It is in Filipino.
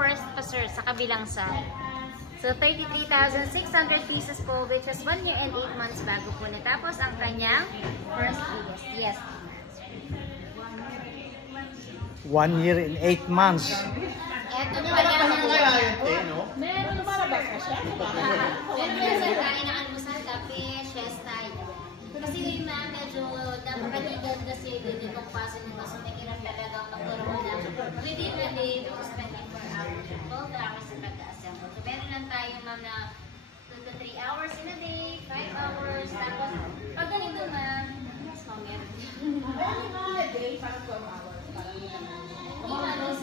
first pa sir, sa kabilang side. So 33,600 pieces po, which is 1 year and 8 months bago po natapos ang kanyang first biggest. Yes. 1 year and 8 months. Ito pala meron lumalabas na siya. Meron yan sir, kain ng almusal, kape, siesta. Kasi yung mga medyo napakaligan kasi din itong paso nito. So nakiram talagang magkaroon na within a day, because 24 hours, 12 hours sa pag-assemble. So meron lang tayo ma'am na 2 to 3 hours in a day, 5 hours. Tapos pag ganito ma'am, yes ma'am, meron. Meron nga a day, parang 12 hours. Parang